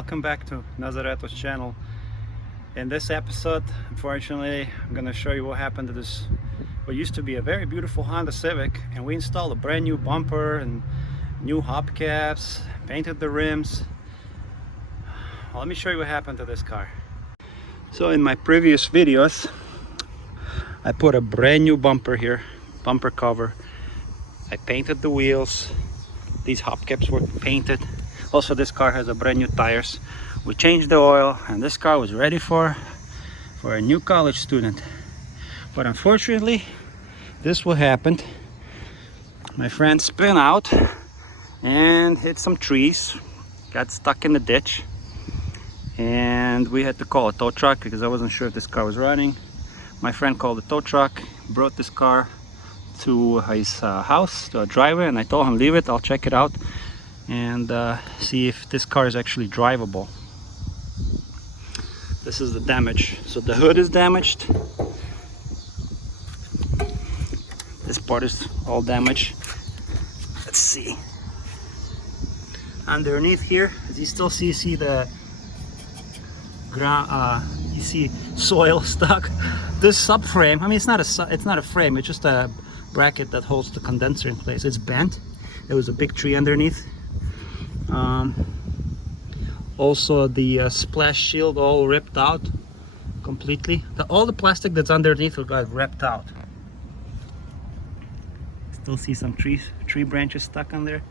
welcome back to Nazareto's channel. In this episode, unfortunately, I'm gonna show you what happened to this what used to be a very beautiful Honda Civic, and we installed a brand new bumper and new hubcaps, painted the rims. Let me show you what happened to this car. So in my previous videos, I put a brand new bumper here, bumper cover. I painted the wheels. These hubcaps were painted. Also, this car has a brand new tires. We changed the oil, and this car was ready for a new college student. But unfortunately, this what happened. My friend spun out and hit some trees, got stuck in the ditch, and we had to call a tow truck because I wasn't sure if this car was running. My friend called the tow truck, brought this car to his house, to a driveway, and I told him, leave it, I'll check it out and see if this car is actually drivable. This is the damage. So the hood is damaged. This part is all damaged. Let's see. Underneath here, as you still see the ground. You see soil stuck. This subframe. I mean, it's not a frame. It's just a bracket that holds the condenser in place. It's bent. There was a big tree underneath. Also the splash shield all ripped out completely. All the plastic that's underneath got ripped out. Still see some tree branches stuck on there.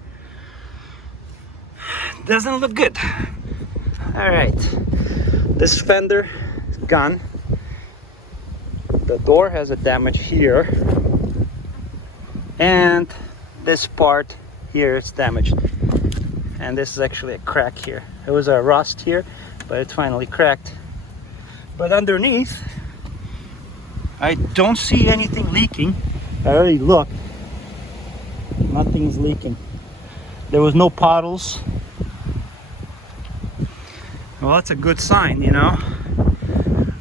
Doesn't look good. All right, this fender is gone. The door has a damage here, and this part here is damaged. And this is actually a crack here. It was a rust here, but it finally cracked. But underneath, I don't see anything leaking. I already looked. Nothing's leaking. There was no puddles. Well, that's a good sign, you know.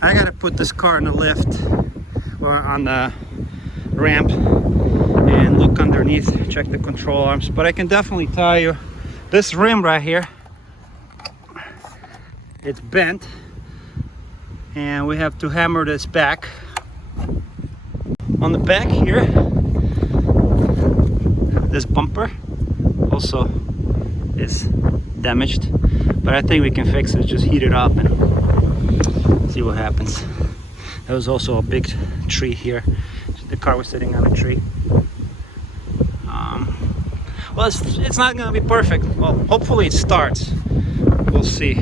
I gotta put this car in the lift or on the ramp and look underneath, check the control arms. But I can definitely tell you, this rim right here, it's bent, and we have to hammer this back. On the back here, this bumper also is damaged, but I think we can fix it. Just heat it up and see what happens. There was also a big tree here. The car was sitting on a tree. Well, it's not gonna be perfect. Well, hopefully it starts. We'll see.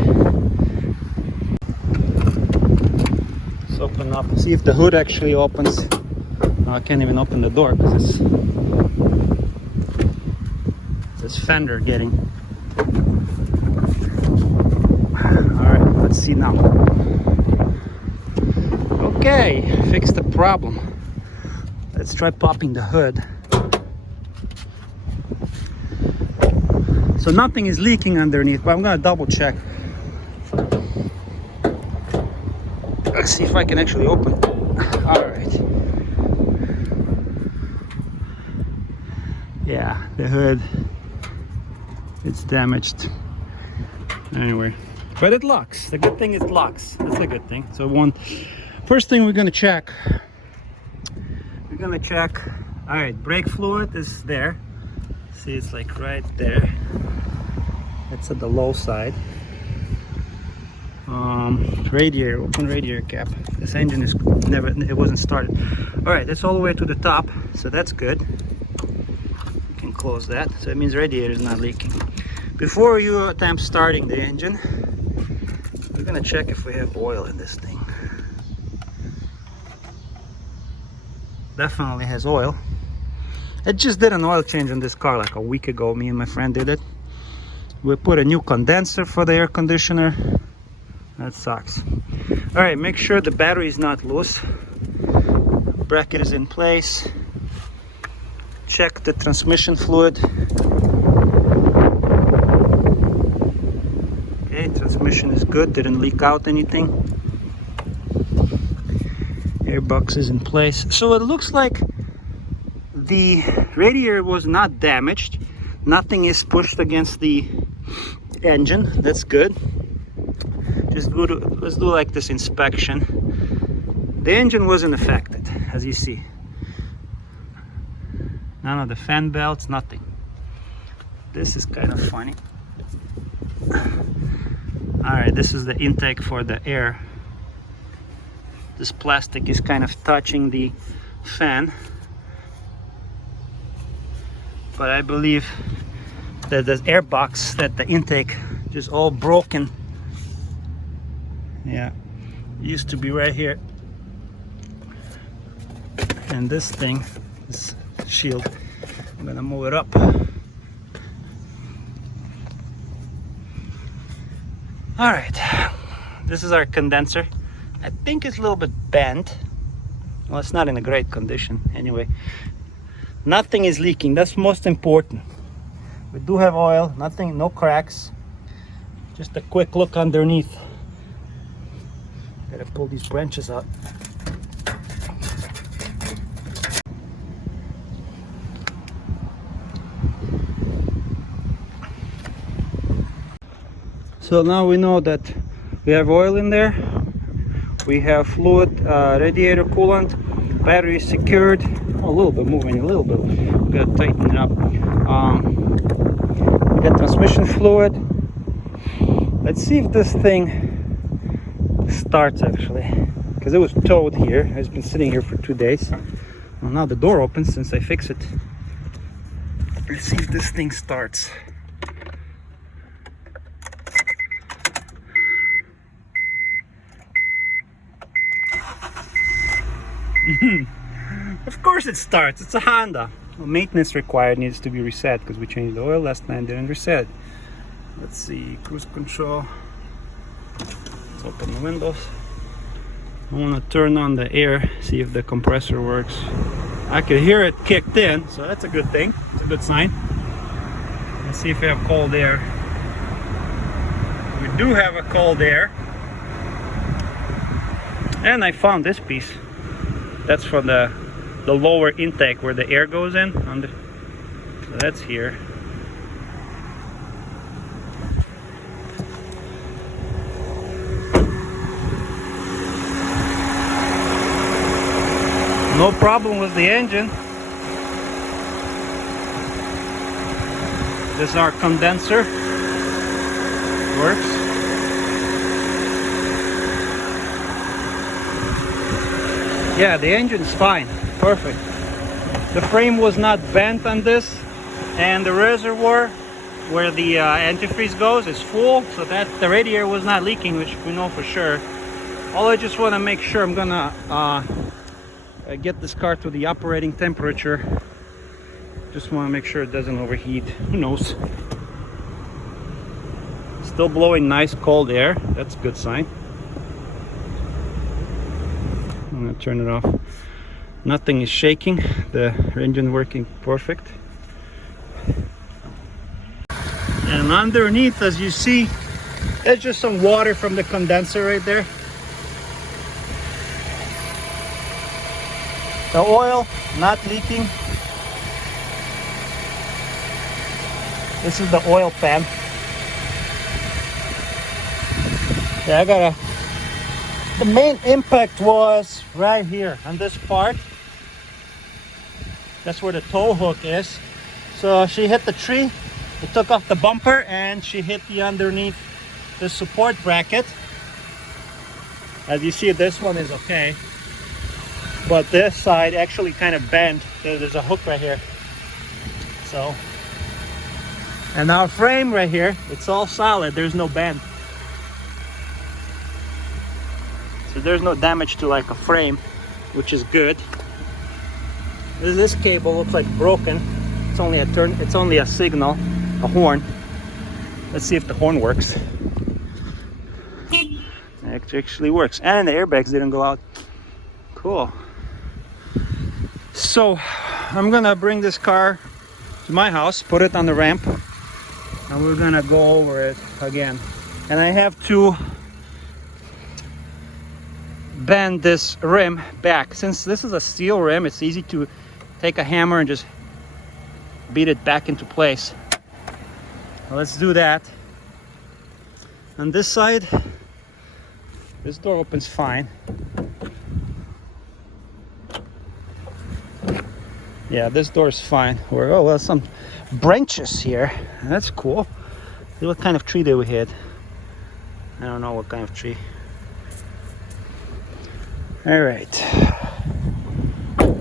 Let's open up, see if the hood actually opens. No, I can't even open the door because it's this fender getting. All right, let's see now. Okay, fix the problem. Let's try popping the hood. So nothing is leaking underneath, but I'm gonna double check. Let's see if I can actually open it. All right. Yeah, the hood, it's damaged. Anyway, but it locks. The good thing is it locks. That's a good thing. So first thing we're gonna check. All right, brake fluid is there. See, it's like right there. It's at the low side. Radiator, open radiator cap. This engine is it wasn't started. All right, that's all the way to the top, so that's good. You can close that, so it means radiator is not leaking. Before you attempt starting the engine, we're gonna check if we have oil in this thing. Definitely has oil. I just did an oil change on this car like a week ago. Me and my friend did it. We put a new condenser for the air conditioner. That sucks. All right, make sure the battery is not loose. Bracket is in place. Check the transmission fluid. Okay, transmission is good. Didn't leak out anything. Airbox is in place. So it looks like the radiator was not damaged. Nothing is pushed against the engine. That's good. let's do like this inspection. The engine wasn't affected, as you see. None of the fan belts, nothing. This is kind of funny. Alright, this is the intake for the air. This plastic is kind of touching the fan. But I believe that the air box, that the intake just all broken. Yeah, it used to be right here. And this thing, this shield, I'm gonna move it up. All right, this is our condenser. I think it's a little bit bent. Well, it's not in a great condition anyway. Nothing is leaking, that's most important. We do have oil, nothing, no cracks. Just a quick look underneath. Gotta pull these branches out. So now we know that we have oil in there. We have fluid, radiator coolant, battery is secured. Oh, a little bit moving, a little bit. We gotta tighten it up. We got transmission fluid. Let's see if this thing starts actually, because it was towed here. It's been sitting here for 2 days. Well, now the door opens since I fixed it. Let's see if this thing starts. Of course it starts, it's a Honda. Well, maintenance required, needs to be reset because we changed the oil last time, didn't reset. Let's see, cruise control. Let's open the windows. I want to turn on the air, see if the compressor works. I could hear it kicked in, so that's a good thing. It's a good sign. Let's see if we have cold air. We do have a cold air. And I found this piece. That's for the lower intake where the air goes in. So that's here. No problem with the engine. This is our condenser. Works. Yeah, the engine's fine. Perfect. The frame was not bent on this, and the reservoir where the antifreeze goes is full, so that the radiator was not leaking, which we know for sure. All I just want to make sure, I'm gonna get this car to the operating temperature. Just want to make sure it doesn't overheat. Who knows? Still blowing nice cold air. That's a good sign. I'm gonna turn it off. Nothing is shaking. The engine working perfect. And underneath, as you see, there's just some water from the condenser right there. The oil not leaking. This is the oil pan. Yeah, the main impact was right here on this part. That's where the tow hook is. So she hit the tree, it took off the bumper, and she hit the underneath the support bracket. As you see, this one is okay, but this side actually kind of bent. There's a hook right here. So, and our frame right here, it's all solid, there's no bend. So there's no damage to like a frame, which is good. This cable looks like broken. It's only a signal, a horn. Let's see if the horn works. It actually works, and the airbags didn't go out. Cool. So I'm gonna bring this car to my house, put it on the ramp, and we're gonna go over it again. And I have to bend this rim back. Since this is a steel rim, it's easy to take a hammer and just beat it back into place. Well, let's do that. On this side, This door opens fine. Yeah, this door is fine. Oh well, some branches here. That's cool. See what kind of tree do we hit? I don't know what kind of tree. All right.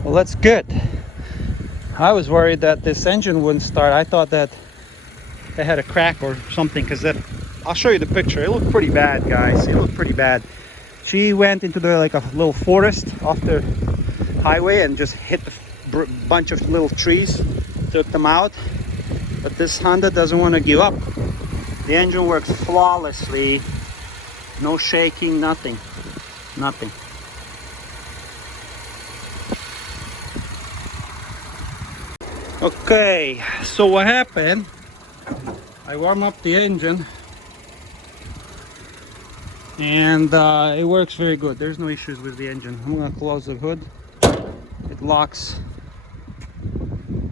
Well, that's good. I was worried that this engine wouldn't start. I thought that they had a crack or something, because that, I'll show you the picture. It looked pretty bad, guys. It looked pretty bad. She went into the like a little forest off the highway and just hit a bunch of little trees, took them out. But this Honda doesn't want to give up. The engine works flawlessly. No shaking, nothing. Nothing. Okay, so what happened? I warm up the engine and it works very good. There's no issues with the engine. I'm gonna close the hood. It locks,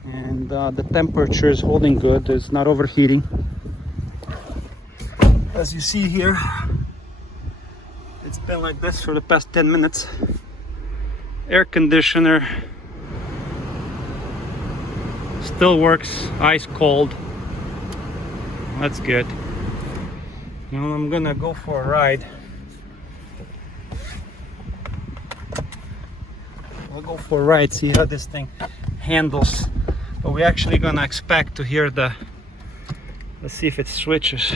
and the temperature is holding good. It's not overheating. As you see here, it's been like this for the past 10 minutes. Air conditioner still works ice cold. That's good. Now I'm gonna go for a ride. I'll go for a ride, see how this thing handles. But we're actually gonna expect to hear the, let's see if it switches.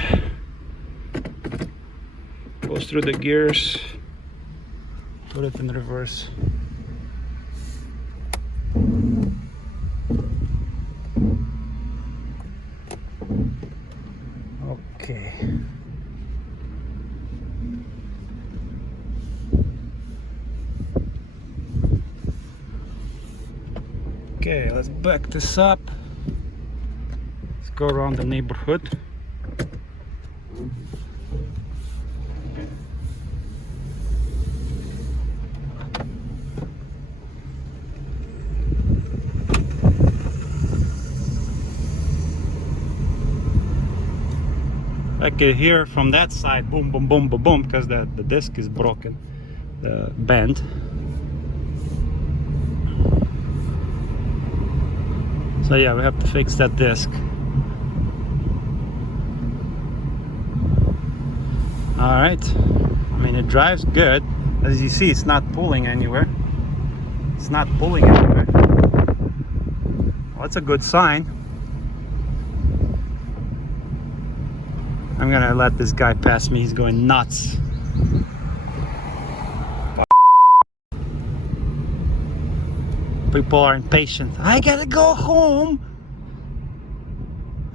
Goes through the gears, put it in reverse. Okay. Okay, let's back this up. Let's go around the neighborhood. I can hear from that side boom, boom, boom, boom, boom, because the disc is broken, the bend. So yeah, we have to fix that disc. All right. I mean, it drives good. As you see, it's not pulling anywhere. It's not pulling anywhere. Well, that's a good sign. I'm gonna let this guy pass me. He's going nuts. People are impatient. I gotta go home.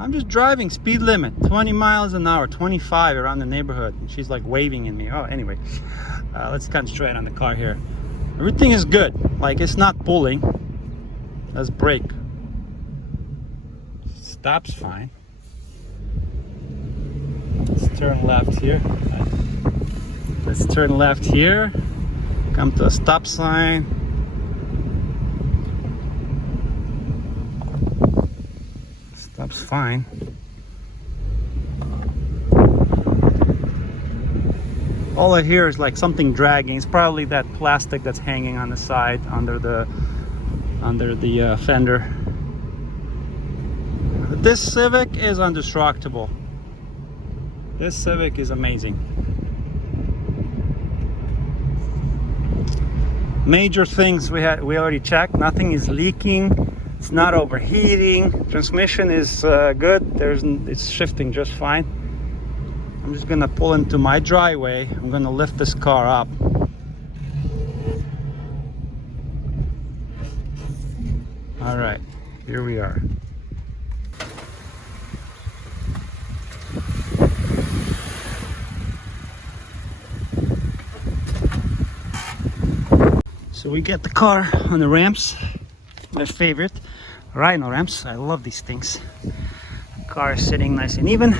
I'm just driving speed limit, 20 miles an hour, 25 around the neighborhood. And she's like waving at me. Oh, anyway, let's concentrate on the car here. Everything is good. Like, it's not pulling. Let's brake. Stops fine. Let's turn left here. Let's turn left here. Come to a stop sign. Stops fine. All I hear is like something dragging. It's probably that plastic that's hanging on the side under the fender. This Civic is indestructible. This Civic is amazing. Major things we already checked. Nothing is leaking. It's not overheating. Transmission is good. It's shifting just fine. I'm just gonna pull into my driveway. I'm gonna lift this car up. All right, here we are. So we get the car on the ramps. My favorite, Rhino ramps. I love these things. The car is sitting nice and even.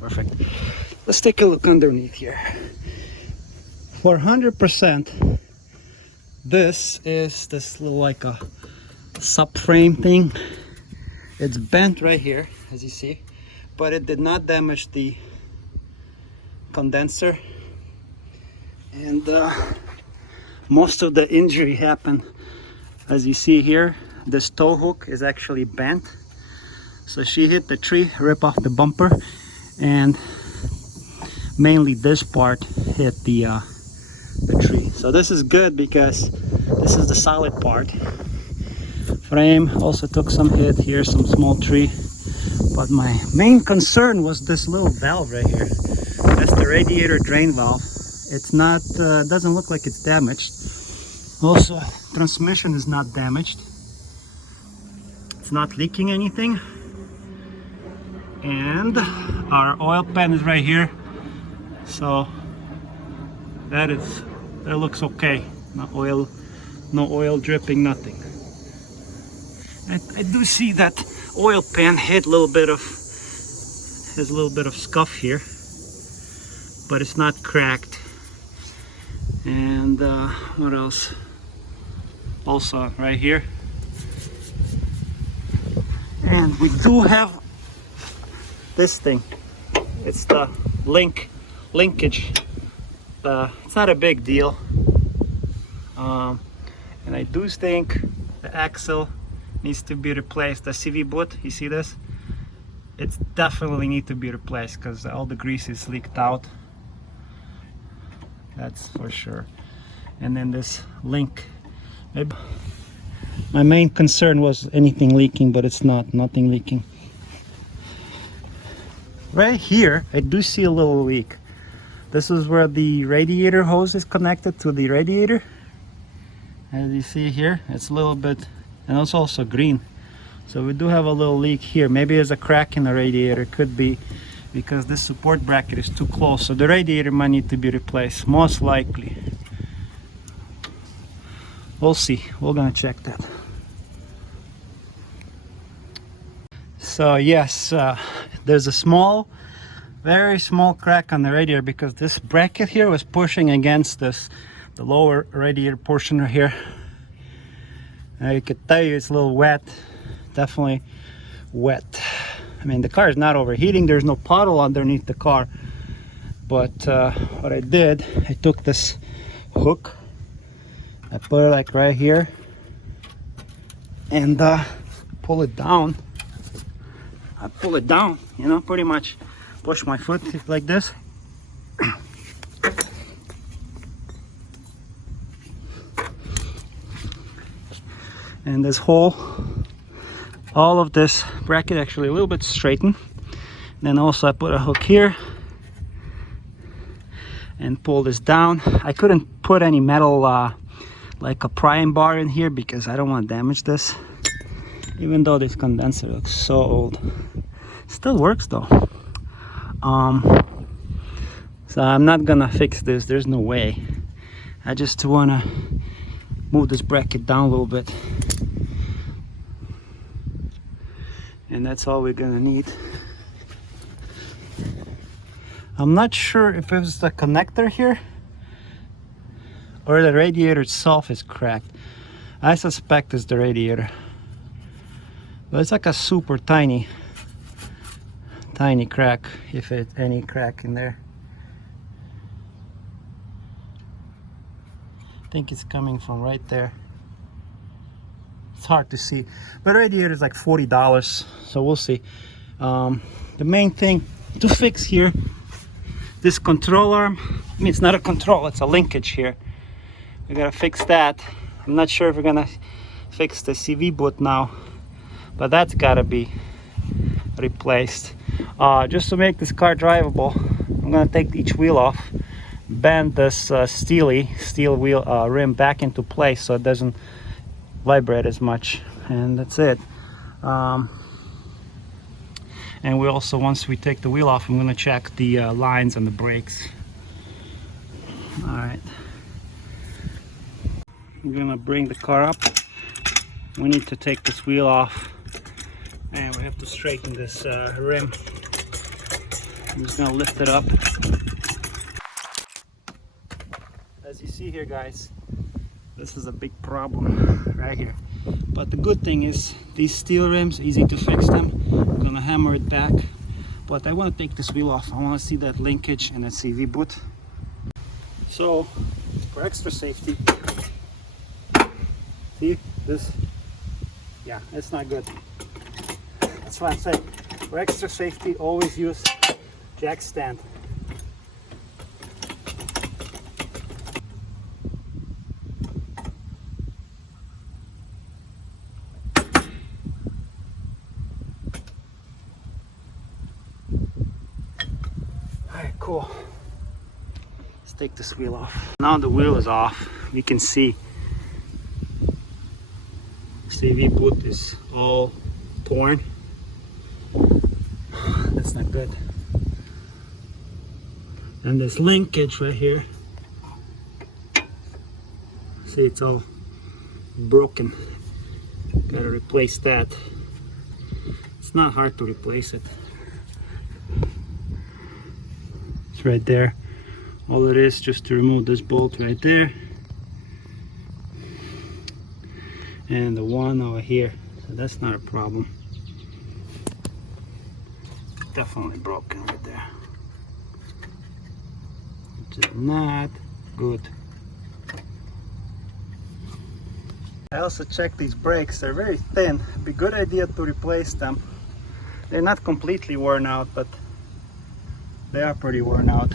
Perfect. Let's take a look underneath here. For 100%, this is this little like a subframe thing. It's bent right here, as you see, but it did not damage the condenser, and most of the injury happened, as you see here. This tow hook is actually bent, so she hit the tree, rip off the bumper, and mainly this part hit the tree. So this is good because this is the solid part. Frame also took some hit here, some small tree, but my main concern was this little valve right here. That's the radiator drain valve. It's not doesn't look like it's damaged. Also, transmission is not damaged. It's not leaking anything, and our oil pan is right here, so that looks okay. No oil dripping, nothing. I do see that oil pan hit a little bit of, has a little bit of scuff here, but it's not cracked. And what else? Also right here. And we do have this thing. It's the linkage. It's not a big deal. And I do think the axle needs to be replaced. The CV boot, you see this? It's definitely need to be replaced because all the grease is leaked out. That's for sure. And then this link. My main concern was anything leaking, but it's nothing leaking. Right here, I do see a little leak. This is where the radiator hose is connected to the radiator. As you see here, it's a little bit, and it's also green. So we do have a little leak here. Maybe there's a crack in the radiator. Could be because this support bracket is too close. So the radiator might need to be replaced, most likely. We'll see. We're gonna check that. So yes, there's a small, very small crack on the radiator because this bracket here was pushing against this, the lower radiator portion right here. I could tell you it's a little wet, definitely wet. I mean, the car is not overheating, there's no puddle underneath the car. But what I did, I took this hook, I put it like right here, and pull it down. I pull it down, you know, pretty much push my foot like this. And this hole, all of this bracket actually a little bit straightened. Then also I put a hook here and pull this down. I couldn't put any metal like a prying bar in here because I don't want to damage this. Even though this condenser looks so old, still works though. So I'm not gonna fix this, there's no way. I just wanna move this bracket down a little bit, and that's all we're gonna need. I'm not sure if it was the connector here or the radiator itself is cracked. I suspect it's the radiator, but it's like a super tiny crack, if it's any crack in there. I think it's coming from right there. It's hard to see, but radiator is like $40, so we'll see. The main thing to fix here, this control arm, I mean, it's not a control, it's a linkage here. We gotta fix that. I'm not sure if we're gonna fix the CV boot now, but that's gotta be replaced. Just to make this car drivable, I'm gonna take each wheel off, bend this steel wheel rim back into place so it doesn't vibrate as much, and that's it. And we also, once we take the wheel off, I'm gonna check the lines on the brakes. All right, I'm gonna bring the car up. We need to take this wheel off, and we have to straighten this rim. I'm just gonna lift it up. As you see here, guys, this is a big problem right here. But the good thing is these steel rims, easy to fix them. I'm gonna hammer it back but I want to take this wheel off. I want to see that linkage and that CV boot. So for extra safety, see this? Yeah, it's not good. That's why I'm saying, for extra safety, always use jack stand. Alright, cool. Let's take this wheel off. Now the wheel is off. We can see CV boot is all torn. That's not good. And this linkage right here, see, it's all broken. Gotta replace that. It's not hard to replace it. It's right there. All it is just to remove this bolt right there and the one over here. So that's not a problem. Definitely broken right there. Which is not good. I also checked these brakes. They're very thin. It'd be a good idea to replace them. They're not completely worn out, but they are pretty worn out.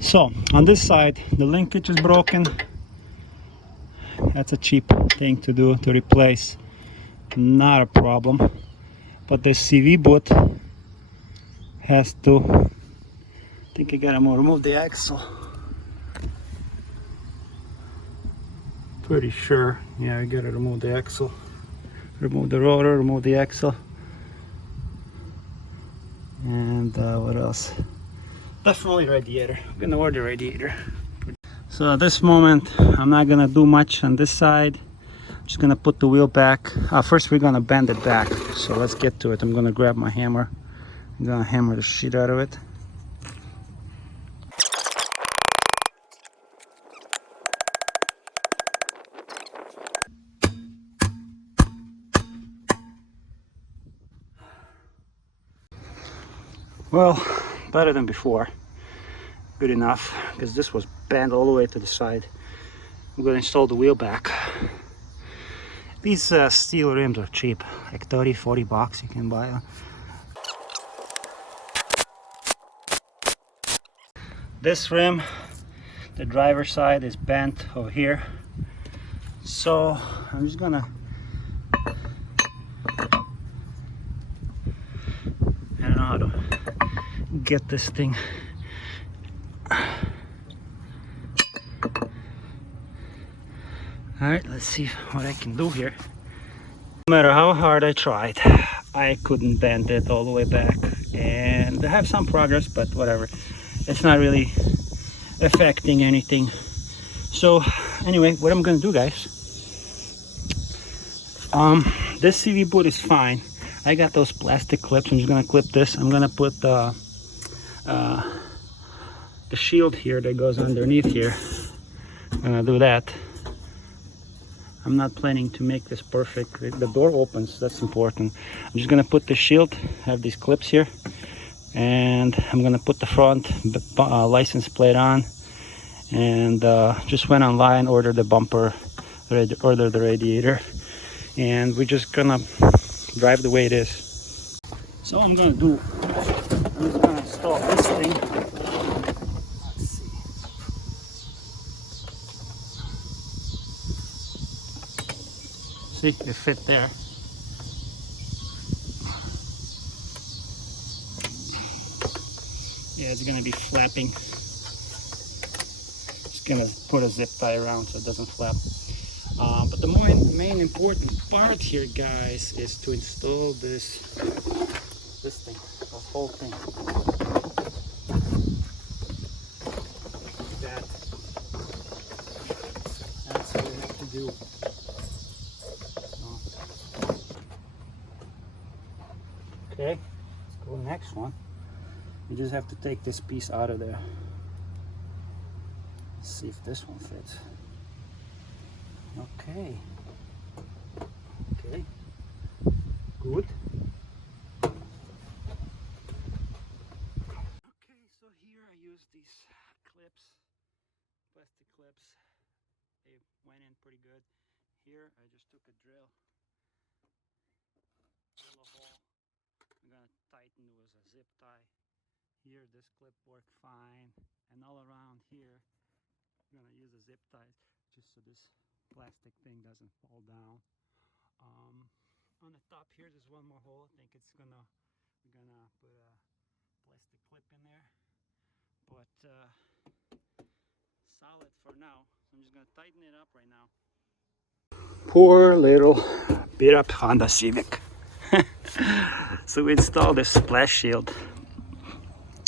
So on this side, the linkage is broken. That's a cheap thing to do, to replace. Not a problem. But the CV boot has to, I think I gotta remove the axle. Pretty sure. Yeah, I gotta remove the axle. Remove the rotor, remove the axle. And what else? Definitely radiator. I'm gonna order radiator. So at this moment, I'm not gonna do much on this side. I'm just gonna put the wheel back. First we're gonna bend it back. So let's get to it. I'm gonna grab my hammer. I'm gonna hammer the shit out of it. Well, better than before. Good enough, because this was bent all the way to the side. I'm gonna install the wheel back. These steel rims are cheap, like 30-40 bucks you can buy them. This rim, the driver's side, is bent over here. So I'm just gonna, I don't know how to get this thing. Alright, let's see what I can do here. No matter how hard I tried, I couldn't bend it all the way back. And I have some progress, but whatever. It's not really affecting anything. So anyway, what I'm gonna do, guys, this CV boot is fine. I got those plastic clips. I'm just gonna clip this. I'm gonna put the shield here that goes underneath here. I'm gonna do that. I'm not planning to make this perfect. The door opens, that's important. I'm just gonna put the shield, have these clips here, and I'm gonna put the front license plate on, and just went online, ordered the bumper, ordered the radiator, and we're just gonna drive the way it is. So what I'm gonna do, I'm just gonna install this thing. Let's see. See, it fit there. Yeah, it's gonna be flapping. Just gonna put a zip tie around so it doesn't flap. But the main important part here, guys, is to install this thing, the whole thing. Like that. That's what we have to do. Okay, let's go next one. You just have to take this piece out of there. Let's see if this one fits. Okay. Okay. Good. clips, they went in pretty good. Here I just took a drill a hole. I'm gonna tighten with a zip tie. Here this clip worked fine, and all around here I'm gonna use a zip tie just so this plastic thing doesn't fall down. On the top here there's one more hole. I think we're gonna put a plastic clip in there, but solid for now. So I'm just gonna tighten it up right now. Poor little beat up Honda Civic. So we installed this splash shield.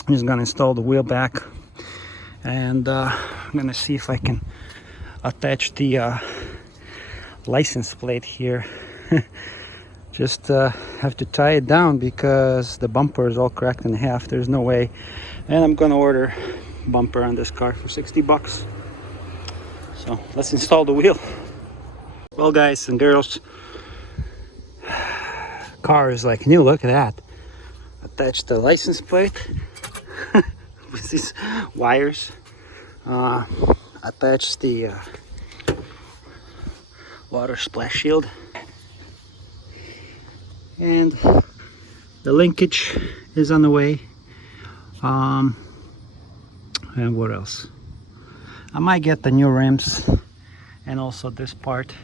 I'm just gonna install the wheel back, and I'm gonna see if I can attach the license plate here. Just have to tie it down because the bumper is all cracked in half. There's no way. And I'm gonna order bumper on this car for 60 bucks. So let's install the wheel. Well, guys and girls, car is like new. Look at that. Attach the license plate with these wires. Attach the water splash shield, and the linkage is on the way. And what else? I might get the new rims and also this part.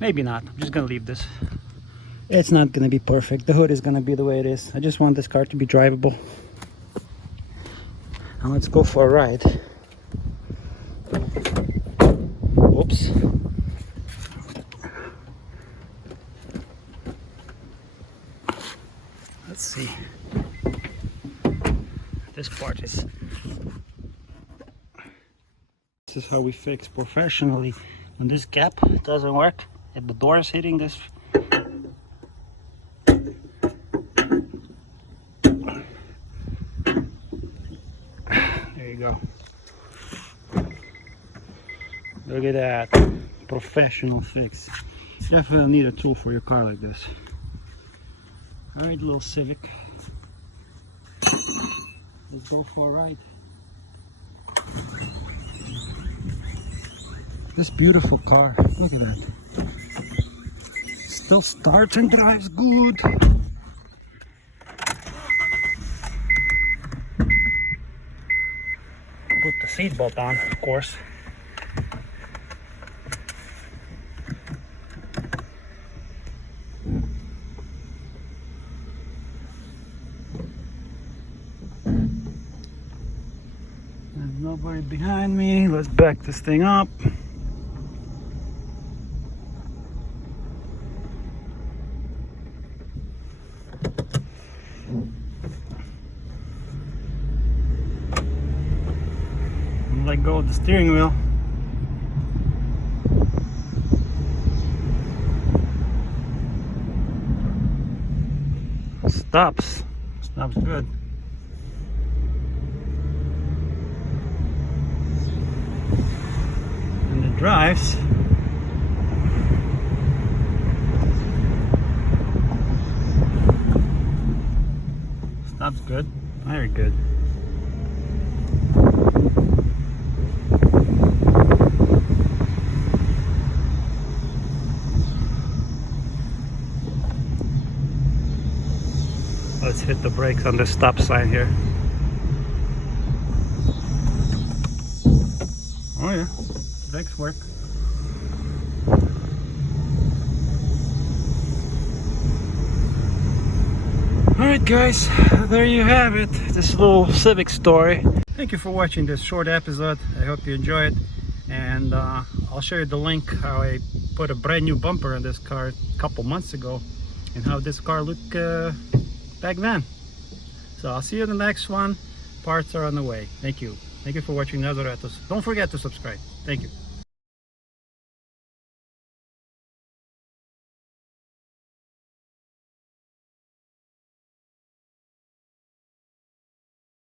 Maybe not. I'm just gonna leave this. It's not gonna be perfect. The hood is gonna be the way it is. I just want this car to be drivable. And let's go for a ride. Oops. Let's see. This part is... This is how we fix professionally. When this gap doesn't work, if the door is hitting this, there you go. Look at that. Professional fix. Definitely need a tool for your car like this. Alright, little Civic. Let's go for a ride. This beautiful car, look at that. Still starts and drives good. Put the seatbelt on, of course. There's nobody behind me. Let's back this thing up. Let go of the steering wheel. Stops good. And it drives. Stops good, very good. Let's hit the brakes on the stop sign here. Oh yeah, brakes work. Alright guys, there you have it. This little Civic story. Thank you for watching this short episode. I hope you enjoy it. And I'll show you the link how I put a brand new bumper on this car a couple months ago. And how this car looked back then. So I'll see you in the next one. Parts are on the way. Thank you. Thank you for watching Nazaretos. Don't forget to subscribe. Thank you.